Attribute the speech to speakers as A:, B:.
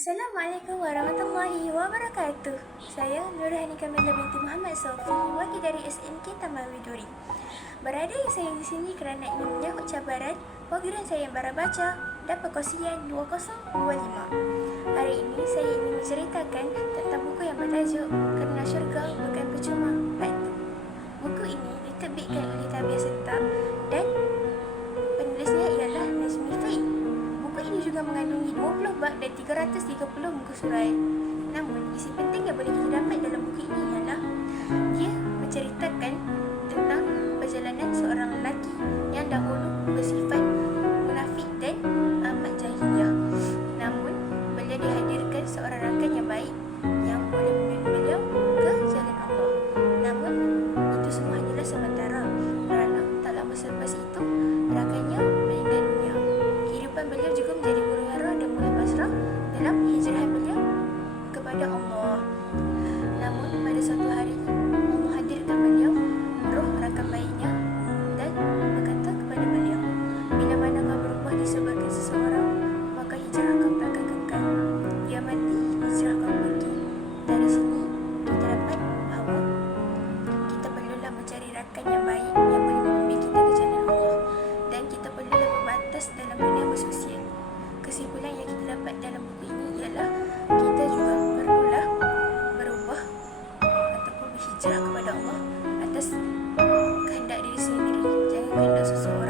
A: Assalamualaikum warahmatullahi wabarakatuh. Saya Nurhani Kamila binti Muhammad Sofi, wakil dari SMK Taman Widuri. Berada saya di sini kerana ingin menyahut cabaran program saya yang bara baca dan perkongsian 2025. Hari ini saya ingin menceritakan tentang buku yang bertajuk Kerana Syurga Bukan Percuma Part 20 bab dan 330 muka surat. Namun, isi penting yang boleh kita dapat dalam buku ini ialah dia menceritakan tentang perjalanan seorang lelaki yang dahulu bersifat munafik dan amat jahiliah. Namun, beliau dihadirkan seorang rakan yang baik yang boleh membimbing beliau ke jalan Allah. Namun, itu semua hanyalah sementara kerana tak lama selepas itu, rakannya meninggal dunia. Kehidupan beliau juga menjadi dalam hijrah beliau kepada Allah. Namun pada suatu hari Allah berhijrah kepada Allah atas kehendak diri sendiri. Jangan kehendak seseorang